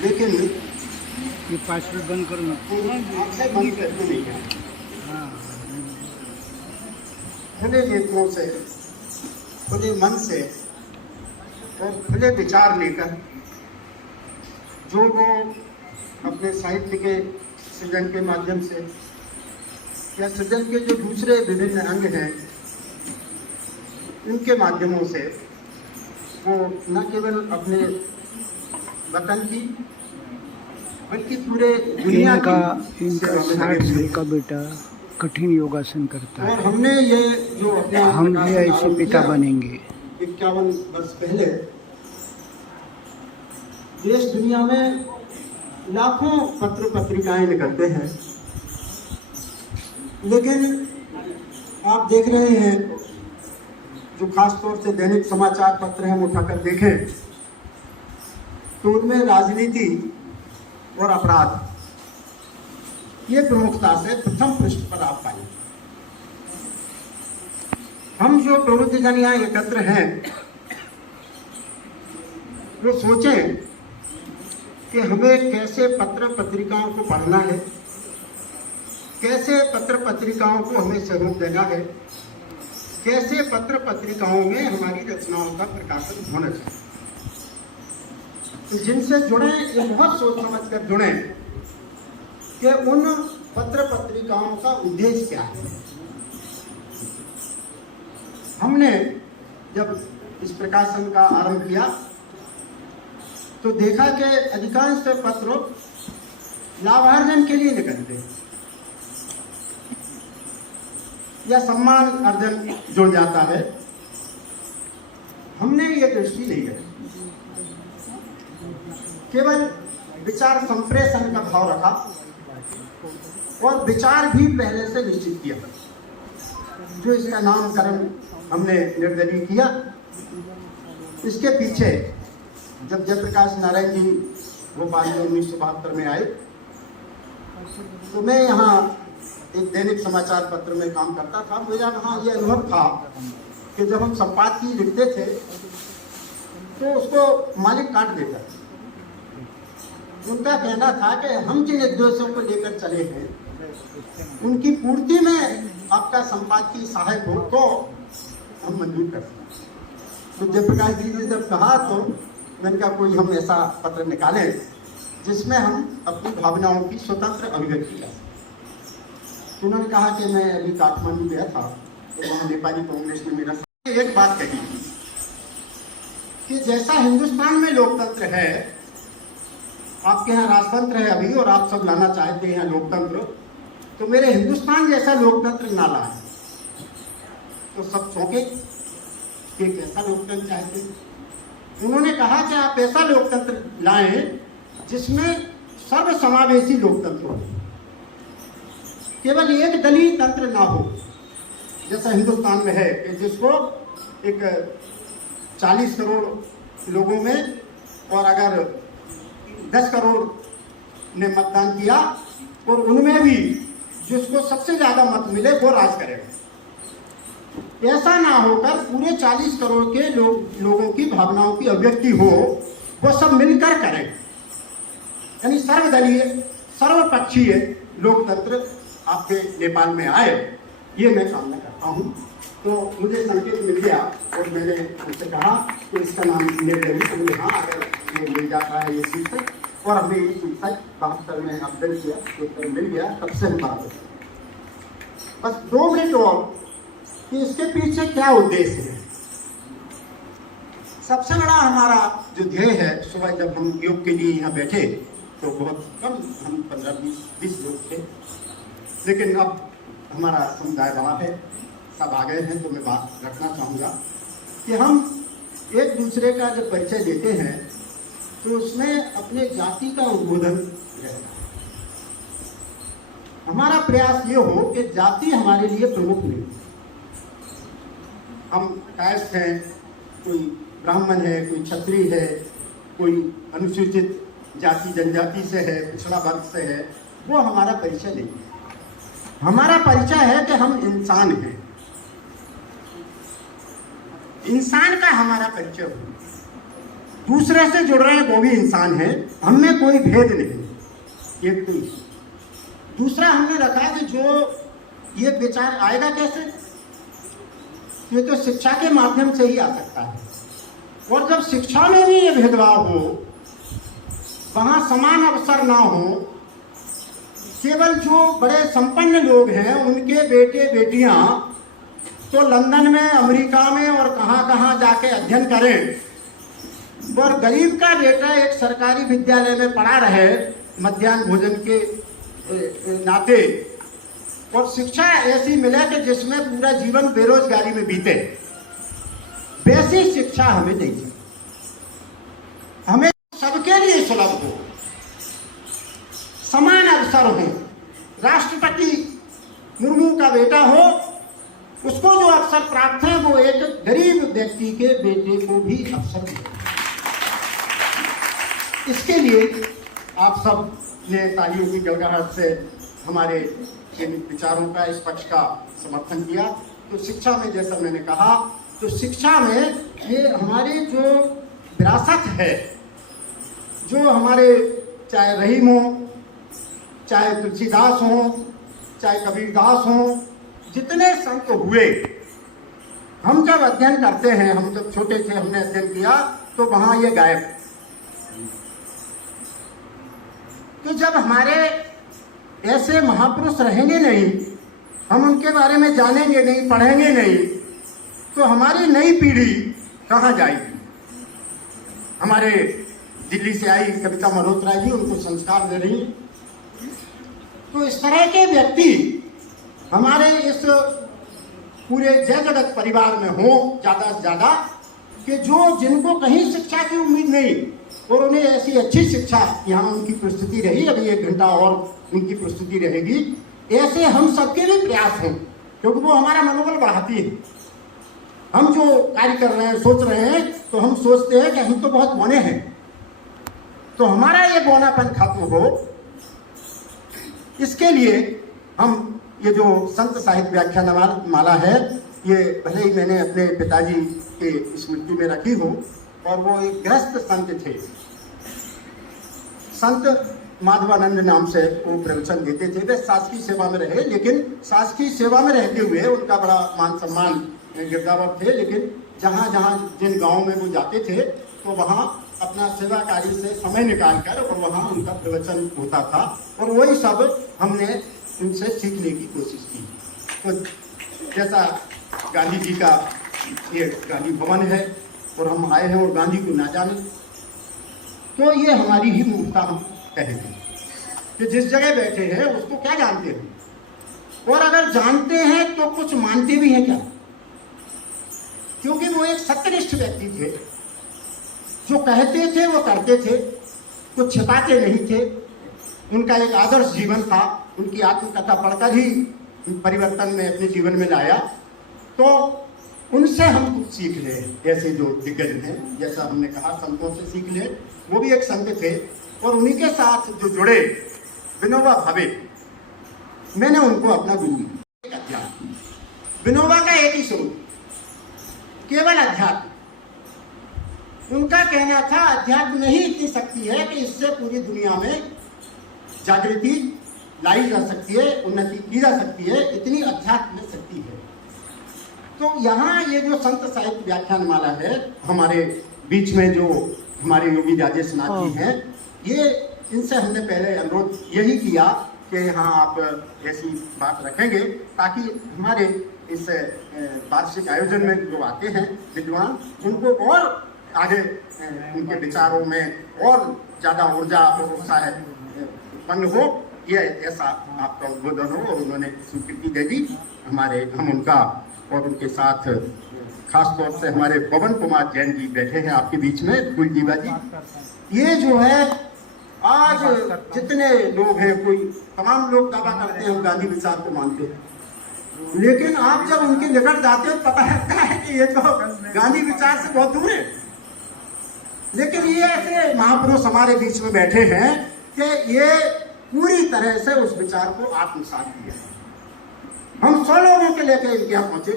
लेकिन ये पासवर्ड बंद करो ना। आंखें बंद करके नहीं है, हाँ, खुले नेत्रों से, खुले मन से और खुले विचार लेकर जो वो अपने साहित्य के सृजन के माध्यम से या सृजन के जो दूसरे विभिन्न अंग हैं उनके माध्यमों से वो न केवल अपने वतन की बल्कि पूरे दुनिया इनका की सेवा में 60 लगे हुए साल हैं। का बेटा कठिन योगासन करता और है। हमने ये जो अपना हम भी ऐसे पिता बनेंगे। 51 वर्ष पहले देश दुनिया में लाखों पत्र पत्रिकाएं निकलते हैं, लेकिन आप देख रहे हैं जो खास तौर से दैनिक समाचार पत्र हैं उठाकर देखें तो उनमें राजनीति और अपराध ये प्रमुखता से प्रथम पृष्ठ पर आप पाएंगे। हम जो प्रबुद्धजन यहाँ एकत्र हैं वो सोचें कि हमें कैसे पत्र पत्रिकाओं को पढ़ना है, कैसे पत्र पत्रिकाओं को हमें सहयोग देना है, कैसे पत्र पत्रिकाओं में हमारी रचनाओं का प्रकाशन होना चाहिए। तो जिनसे जुड़े ये बहुत सोच समझ कर जुड़े कि उन पत्र पत्रिकाओं का उद्देश्य क्या है। हमने जब इस प्रकाशन का आरंभ किया तो देखा कि अधिकांश पत्र लाभार्जन के लिए निकलते हैं या सम्मान अर्जन जुड़ जाता है। हमने ये दृष्टि नहीं करी, केवल विचार संप्रेषण का भाव रखा और विचार भी पहले से निश्चित किया। जो इसका नामकरण हमने निर्दलीय किया, इसके पीछे जब जयप्रकाश नारायण जी भोपाल में 1972 में आए तो मैं यहाँ एक दैनिक समाचार पत्र में काम करता था। मेरा वहाँ ये अनुभव था कि जब हम संपादकीय लिखते थे तो उसको मालिक काट देता था। उनका कहना था कि हम जिन उद्देश्यों को लेकर चले हैं उनकी पूर्ति में आपका संपादकीय सहायक हो तो हम मंजूर करते हैं। तो जयप्रकाश जी ने जब कहा तो मैंने कहा कोई हम ऐसा पत्र निकालें जिसमें हम अपनी भावनाओं की स्वतंत्र अभिव्यक्ति करें। तो उन्होंने कहा कि मैं अभी काठमांडू गया था तो वहाँ नेपाली कांग्रेस ने मेरा एक बात कही कि जैसा हिंदुस्तान में लोकतंत्र है, आपके यहाँ राजतंत्र है अभी और आप सब लाना चाहते हैं लोकतंत्र, तो मेरे हिंदुस्तान जैसा लोकतंत्र ना लाए। तो सब चौंके कि कैसा लोकतंत्र चाहते हैं। उन्होंने कहा कि आप ऐसा लोकतंत्र लाएं जिसमें सर्वसमावेशी लोकतंत्र हो, केवल एक दलीय तंत्र ना हो जैसा हिंदुस्तान में है कि जिसको एक 40 करोड़ लोगों में और अगर 10 करोड़ ने मतदान किया और उनमें भी जिसको सबसे ज्यादा मत मिले वो राज करेगा। ऐसा ना होकर पूरे 40 करोड़ के लोगों की भावनाओं की अभिव्यक्ति हो, वो सब मिलकर करें, यानी सर्वदलीय सर्वपक्षीय लोकतंत्र आपके नेपाल में आए, ये मैं कामना करता हूँ। तो मुझे संकेत मिल गया और मैंने उनसे कहा कि इसका नाम निर्दलीय। तो हाँ, अगर ये मिल जाता है ये शीर्षक, और हमने ये शीर्षक 72 में आवेदन किया, तो मिल गया, तब से हम बात करते। बस 2 मिनट और कि इसके पीछे क्या उद्देश्य है। सबसे बड़ा हमारा जो ध्येय है, सुबह जब हम योग के लिए यहाँ बैठे तो बहुत कम, हम 15-20 लोग थे, लेकिन अब हमारा समुदाय बड़ा है, सब आ गए हैं। तो मैं बात रखना चाहूँगा कि हम एक दूसरे का जब परिचय देते हैं तो उसमें अपने जाति का उद्बोधन रहता है। हमारा प्रयास ये हो कि जाति हमारे लिए प्रमुख नहीं। हम कायस्थ हैं, कोई ब्राह्मण है, कोई क्षत्रिय है, कोई अनुसूचित जाति जनजाति से है, पिछड़ा वर्ग से है, वो हमारा परिचय नहीं है। हमारा परिचय है कि हम इंसान हैं। इंसान का हमारा परिचय हो, दूसरे से जुड़ रहे हैं वो भी इंसान है, हम में कोई भेद नहीं, एक तो ही। दूसरा हमने रखा कि जो ये विचार आएगा कैसे, ये तो शिक्षा के माध्यम से ही आ सकता है। और जब शिक्षा में भी ये भेदभाव हो, वहां समान अवसर ना हो, केवल जो बड़े संपन्न लोग हैं उनके बेटे बेटियां तो लंदन में, अमेरिका में और कहां जाके अध्ययन करें, और गरीब का बेटा एक सरकारी विद्यालय में पढ़ा रहे मध्याह्न भोजन के नाते, और शिक्षा ऐसी मिले कि जिसमें पूरा जीवन बेरोजगारी में बीते, वैसी शिक्षा हमें नहीं चाहिए। हमें सबके लिए सुलभ हो, समान अवसर हो। राष्ट्रपति मुर्मू का बेटा हो, उसको जो अवसर प्राप्त है वो एक गरीब व्यक्ति के बेटे को भी अवसर मिले। इसके लिए आप सब ने तालियों की गड़गड़ाहट से हमारे इन विचारों का, इस पक्ष का समर्थन किया। तो शिक्षा में, जैसा मैंने कहा, तो शिक्षा में ये हमारी जो विरासत है, जो हमारे चाहे रहीम हो, चाहे तुलसीदास हो, चाहे कबीरदास हो, जितने संत हुए, हम जब अध्ययन करते हैं, हम जब छोटे थे हमने अध्ययन किया, तो वहां ये गायब। तो जब हमारे ऐसे महापुरुष रहेंगे नहीं, हम उनके बारे में जानेंगे नहीं, पढ़ेंगे नहीं, तो हमारी नई पीढ़ी कहाँ जाएगी। हमारे दिल्ली से आई कविता मल्होत्रा जी, उनको संस्कार दे रही। तो इस तरह के व्यक्ति हमारे इस पूरे जय जगत परिवार में हो ज्यादा से ज्यादा, कि जो जिनको कहीं शिक्षा की उम्मीद नहीं और उन्हें ऐसी अच्छी शिक्षा, यहाँ उनकी प्रस्तुति रही, अभी 1 घंटा और उनकी प्रस्तुति रहेगी, ऐसे हम सबके भी प्रयास हों, क्योंकि वो हमारा मनोबल बढ़ाती है। हम जो कार्य कर रहे हैं, सोच रहे हैं, तो हम सोचते हैं कि हम तो बहुत बौने हैं, तो हमारा ये बौनापन खत्म हो, इसके लिए हम ये जो संत साहित्य व्याख्यान माला है, ये भले ही मैंने अपने पिताजी के स्मृति में रखी हो, और वो एक गृहस्थ संत थे, संत माधवानंद नाम से वो प्रवचन देते थे। वे शासकीय सेवा में रहे, लेकिन शासकीय सेवा में रहते हुए उनका बड़ा मान सम्मान गिरदावर थे, लेकिन जहाँ जहाँ जिन गाँव में वो जाते थे, तो वहाँ अपना सेवा कार्य से समय निकाल कर और वहाँ उनका प्रवचन होता था, और वही सब हमने उनसे सीखने की कोशिश की। तो जैसा गांधी जी का ये गांधी भवन है, और हम आए हैं और गांधी को ना जाने, तो ये हमारी ही मूर्खता हम कहेंगे कि जिस जगह बैठे हैं उसको क्या जानते हैं, और अगर जानते हैं तो कुछ मानते भी हैं क्या, क्योंकि वो एक सत्यनिष्ठ व्यक्ति थे, जो कहते थे वो करते थे, कुछ छिपाते नहीं थे, उनका एक आदर्श जीवन था, उनकी आत्मकथा पढ़कर ही परिवर्तन में अपने जीवन में लाया। तो उनसे हम कुछ सीख ले, जैसे जो दिग्गज हैं, जैसा हमने कहा संतों से सीख ले, वो भी एक संत थे, और उन्हीं के साथ जो जुड़े विनोबा भावे, मैंने उनको अपना गुरु माना। अध्यात्म, विनोबा का एक ही स्वरूप, केवल अध्यात्म। उनका कहना था अध्यात्म में ही इतनी शक्ति है कि इससे पूरी दुनिया में जागृति लाई जा सकती है, उन्नति की जा सकती है, इतनी अध्यात्म में शक्ति है। तो यहाँ ये जो संत साहित्य व्याख्यान माला है, हमारे बीच में जो हमारे योगी राजेश नाथ जी हैं, ये इनसे हमने पहले अनुरोध यही किया कि यहाँ आप ऐसी बात रखेंगे, ताकि हमारे इस वार्षिक आयोजन में जो आते हैं विद्वान, उनको और आगे उनके विचारों में और ज़्यादा ऊर्जा और उत्साह उत्पन्न हो, ये ऐसा आपका उद्बोधन हो। और उन्होंने स्वीकृति दे दी। हम उनका और उनके साथ खास तौर से हमारे पवन कुमार जैन जी बैठे हैं आपके बीच में, फूल जीवा जी। ये जो है आज जितने लोग हैं, कोई तमाम लोग दावा करते हैं हम गांधी विचार को मानते हैं, लेकिन आप जब उनके निकट जाते हो पता है कि ये तो गांधी विचार से बहुत दूर है। लेकिन ये ऐसे महापुरुष हमारे बीच में बैठे हैं कि ये पूरी तरह से उस विचार को आत्मसात किया। हम 100 लोगों के लेकर इनके यहाँ पहुंचे,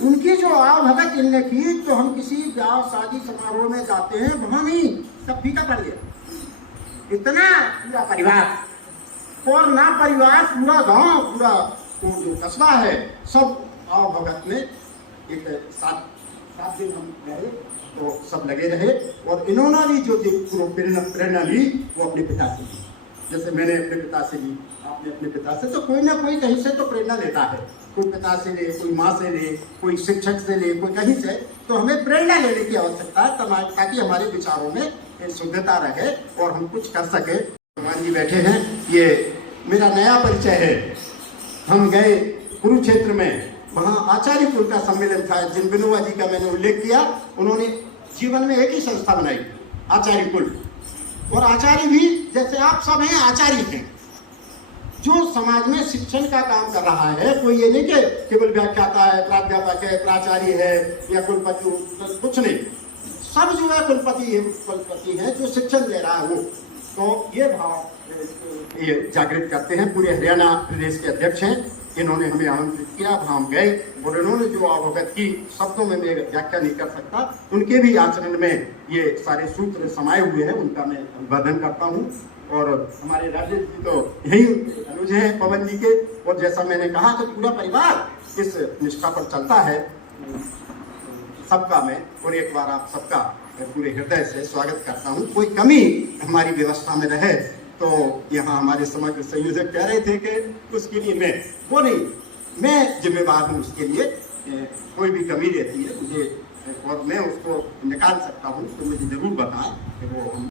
उनकी जो आवभगत इनने की, तो हम किसी ब्याह शादी समारोह में जाते हैं, वहां नहीं, सब फीका पड़ गया। इतना पूरा परिवार, और ना परिवार, पूरा गांव, पूरा जो कस्बा है, सब आवभगत में एक 7 दिन हम रहे, तो सब लगे रहे। और इन्होंने भी जो प्रेरणा ली वो अपने पिता से ली। जैसे मैंने अपने पिता से ली, आपने अपने पिता से, तो कोई ना कोई कहीं से तो प्रेरणा लेता है। कोई पिता से ले, कोई माँ से ले, कोई शिक्षक से ले, कोई कहीं से। तो हमें प्रेरणा लेने की आवश्यकता है, ताकि हमारे विचारों में एक शुद्धता रहे और हम कुछ कर सके। भगवान जी बैठे हैं, ये मेरा नया परिचय है। हम गए कुरुक्षेत्र में, वहाँ आचार्य कुल का सम्मेलन था। जिन विनोबा जी का मैंने उल्लेख किया, उन्होंने जीवन में एक ही संस्था बनाई, आचार्य कुल। और आचार्य भी जैसे आप सब हैं, आचार्य हैं, जो समाज में शिक्षण का काम कर रहा है। कोई ये नहीं कि केवल व्याख्याता है, प्राध्यापक है, प्राचार्य है या कुलपति, कुछ नहीं। सब जो है कुलपति है, जो शिक्षण ले रहा है वो। तो ये भाव ये जागृत करते हैं। पूरे हरियाणा प्रदेश के अध्यक्ष हैं, इन्होंने हमें आमंत्रित किया, हम गए, और इन्होंने जो अवगत की, शब्दों में मैं व्याख्या नहीं कर सकता। उनके भी आचरण में ये सारे सूत्र समाये हुए हैं, उनका मैं अभिवादन करता हूँ। और हमारे राजेश जी तो यही अनुज हैं पवन जी के। और जैसा मैंने कहा कि पूरा परिवार इस निष्ठा पर चलता है सबका। मैं और एक बार आप सबका पूरे हृदय से स्वागत करता हूँ। कोई कमी हमारी व्यवस्था में रहे तो यहाँ हमारे समग्र संयोजक कह रहे थे कि उसके लिए मैं जिम्मेवार हूँ। उसके लिए कोई भी कमी रहती है मुझे और मैं उसको निकाल सकता हूँ, तो मुझे जरूर बताएं कि वो